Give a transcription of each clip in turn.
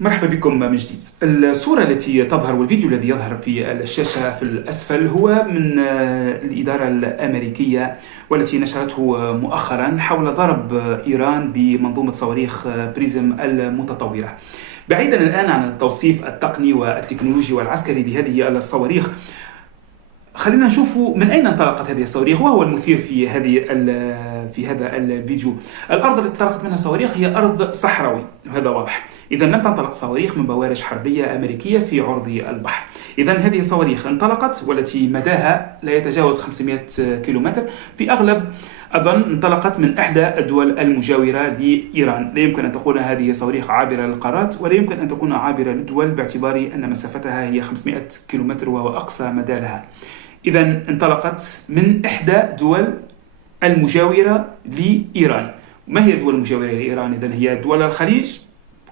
مرحبا بكم من جديد. الصورة التي تظهر والفيديو الذي يظهر في الشاشة في الأسفل هو من الإدارة الأمريكية، والتي نشرته مؤخرا حول ضرب إيران بمنظومة صواريخ بريزم المتطورة. بعيدا الآن عن التوصيف التقني والتكنولوجي والعسكري لهذه الصواريخ، خلينا نشوف من أين انطلقت هذه الصواريخ، وهو المثير في هذا الفيديو. الأرض التي انطلقت منها صواريخ هي أرض صحراوي، وهذا واضح. إذا لم تنطلق صواريخ من بوارج حربية أمريكية في عرض البحر. إذا هذه الصواريخ انطلقت والتي مداها لا يتجاوز 500 كيلومتر، في أغلب أظن انطلقت من إحدى الدول المجاورة لإيران. لا يمكن أن تكون هذه صواريخ عابرة للقارات، ولا يمكن أن تكون عابرة للدول باعتبار أن مسافتها هي 500 كيلومتر وهو أقصى مدى لها. إذا انطلقت من إحدى دول المجاورة لإيران. ما هي الدول المجاورة لإيران؟ إذن هي دول الخليج: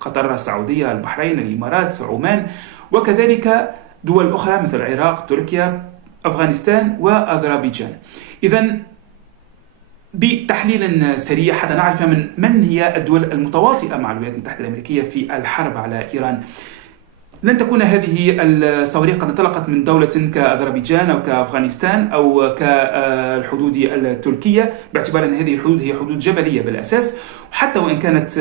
قطر، السعودية، البحرين، الإمارات، عمان، وكذلك دول أخرى مثل العراق، تركيا، أفغانستان وأذربيجان. إذن بتحليل سريع حتى نعرف من هي الدول المتواطئة مع الولايات المتحدة الأمريكية في الحرب على إيران. لن تكون هذه الصواريخ قد انطلقت من دولة كأذربيجان أو كأفغانستان أو كالحدود التركية، باعتبار أن هذه الحدود هي حدود جبلية بالأساس، وحتى وإن كانت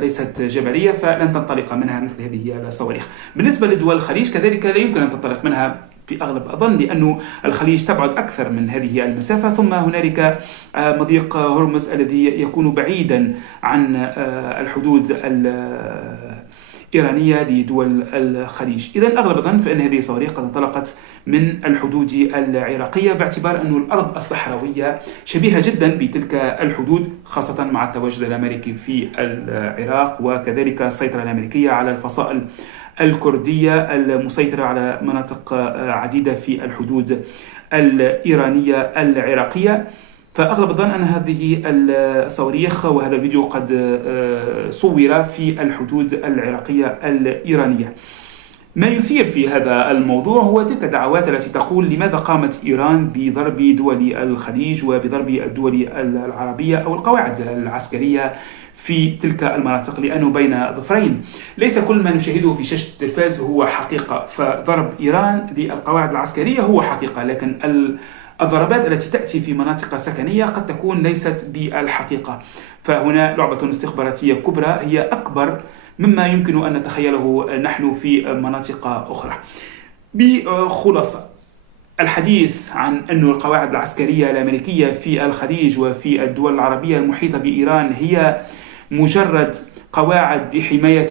ليست جبلية فلن تنطلق منها مثل هذه الصواريخ. بالنسبة لدول الخليج كذلك لا يمكن أن تنطلق منها في أغلب أظن، لأن الخليج تبعد أكثر من هذه المسافة، ثم هنالك مضيق هرمز الذي يكون بعيدا عن الحدود إيرانية لدول الخليج. إذن أغلب الظن فإن هذه الصواريخ قد انطلقت من الحدود العراقية، باعتبار أن الأرض الصحراوية شبيهة جدا بتلك الحدود، خاصة مع التواجد الأمريكي في العراق، وكذلك السيطرة الأمريكية على الفصائل الكردية المسيطرة على مناطق عديدة في الحدود الإيرانية العراقية. فأغلب الظن أن هذه الصواريخ وهذا الفيديو قد صور في الحدود العراقية الإيرانية. ما يثير في هذا الموضوع هو تلك الدعوات التي تقول لماذا قامت إيران بضرب دول الخليج وبضرب الدول العربية أو القواعد العسكرية في تلك المناطق، لأنه بين ظفرين. ليس كل ما نشاهده في شاشة التلفاز هو حقيقة، فضرب إيران للقواعد العسكرية هو حقيقة، لكن الضربات التي تأتي في مناطق سكنية قد تكون ليست بالحقيقة. فهنا لعبة استخباراتية كبرى هي أكبر مما يمكن أن نتخيله نحن في مناطق أخرى. بخلاصة، الحديث عن أن القواعد العسكرية الأمريكية في الخليج وفي الدول العربية المحيطة بإيران هي مجرد قواعد لحماية